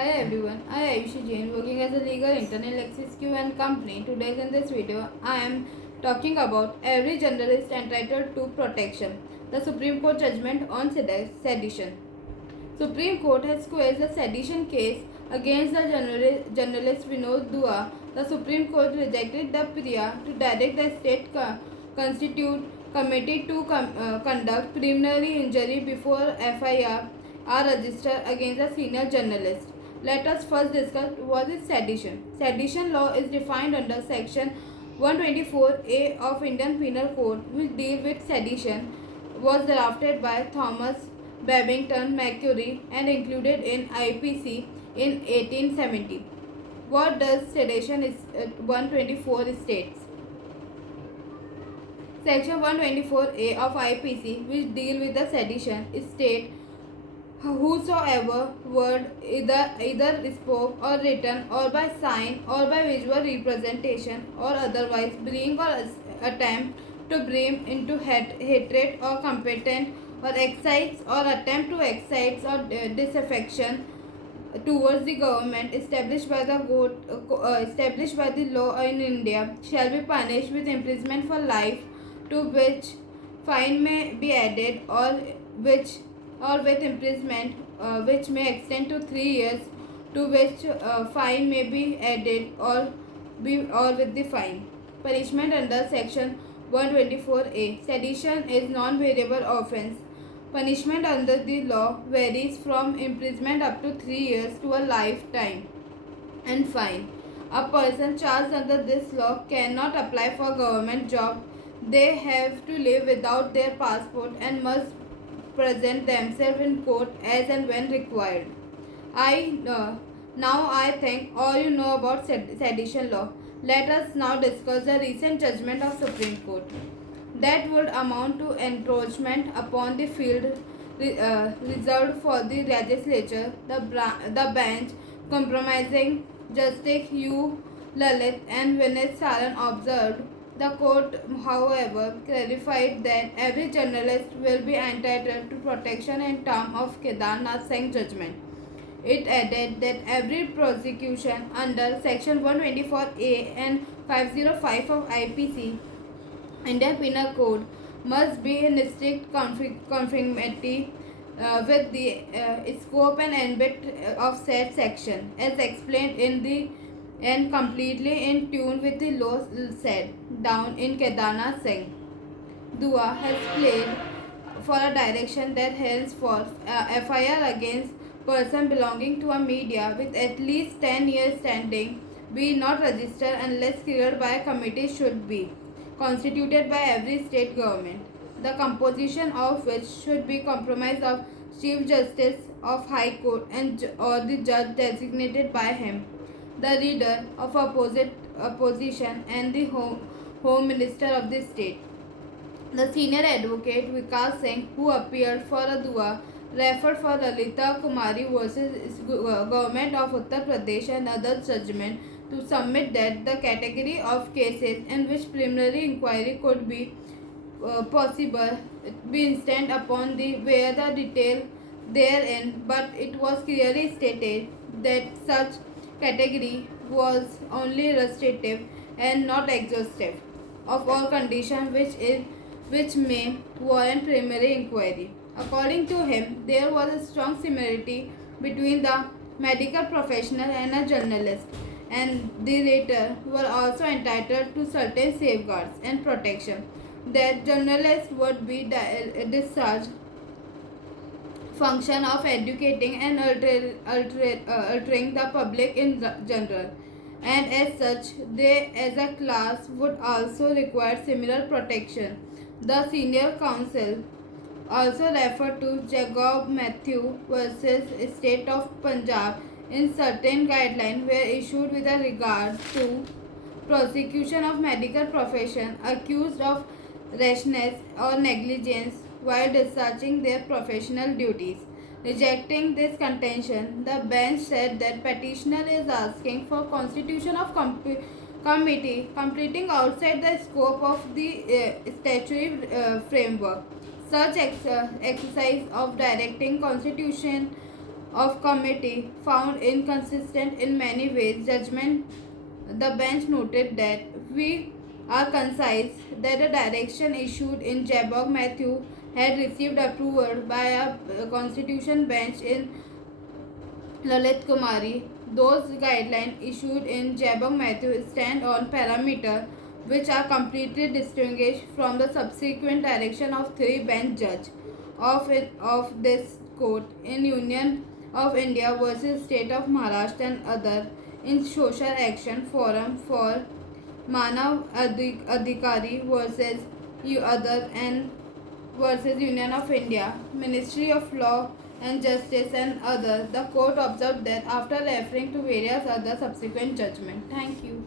Hi everyone, I am Ayushi Jain working as a legal intern in Lexis Q and Company. Today in this video, I am talking about every journalist entitled to protection. The Supreme Court judgment on sedition. Supreme Court has quashed the sedition case against the journalist Vinod Dua. The Supreme Court rejected the plea to direct the state constitute committee to conduct preliminary injury before FIR are registered against the senior journalist. Let us first discuss what is sedition. Sedition law is defined under section 124A of Indian Penal Code, which deal with sedition, was drafted by Thomas Babington Macaulay and included in IPC in 1870. What does sedition 124 states? Section 124A of IPC, which deal with the sedition, state whosoever word either spoke or written or by sign or by visual representation or otherwise bring or attempt to bring into hatred or competent or excites or attempt to excite or disaffection towards the government established by the established by the law in India shall be punished with imprisonment for life, to which fine may be added, which or with imprisonment which may extend to 3 years, to which fine may be added, or with the fine. Punishment under section 124A. Sedition is non-variable offence. Punishment under the law varies from imprisonment up to 3 years to a lifetime and fine. A person charged under this law cannot apply for government job. They have to live without their passport and must present themselves in court as and when required. Now I think all you know about sedition law. Let us now discuss the recent judgment of Supreme Court. That would amount to encroachment upon the field reserved for the legislature. The bench, compromising Justice U. Lalit and Vinit Saran, observed. The court, however, clarified that every journalist will be entitled to protection in terms of Kedarnath Singh judgment. It added that every prosecution under Section 124A and 505 of IPC, Indian Penal Code, must be in strict conformity with the scope and ambit of said section, as explained in the and completely in tune with the law set down in Kedarnath Singh. Dua has played for a direction that henceforth FIR against person belonging to a media with at least 10 years standing be not registered unless cleared by a committee should be constituted by every state government, the composition of which should be comprised of Chief Justice of High Court and or the judge designated by him, the leader of opposition and the home minister of the state. The senior advocate Vikas Singh, who appeared for a dua, referred for Lalita Kumari versus Government of Uttar Pradesh and other judgment to submit that the category of cases in which preliminary inquiry could be possible be instant upon the where the detail therein, but it was clearly stated that such category was only restrictive and not exhaustive of all conditions which may warrant preliminary inquiry. According to him, there was a strong similarity between the medical professional and a journalist, and the latter were also entitled to certain safeguards and protection that journalists would be discharged function of educating and altering the public in general, and as such they as a class would also require similar protection. The senior counsel also referred to Jacob Matthew versus State of Punjab in certain guidelines were issued with a regard to prosecution of medical profession accused of rashness or negligence while discharging their professional duties. Rejecting this contention, the bench said that petitioner is asking for constitution of committee completing outside the scope of the statutory framework. Such exercise of directing constitution of committee found inconsistent in many ways. Judgment the bench noted that we are concise that the direction issued in Jabog Matthew had received approval by a constitution bench in Lalit Kumari. Those guidelines issued in Jabog Matthew stand on parameters which are completely distinguished from the subsequent direction of three bench judges of this court in Union of India versus State of Maharashtra and other in Social Action Forum for Manav Adhikari versus other and versus Union of India, Ministry of Law and Justice and other. The court observed that after referring to various other subsequent judgments. Thank you.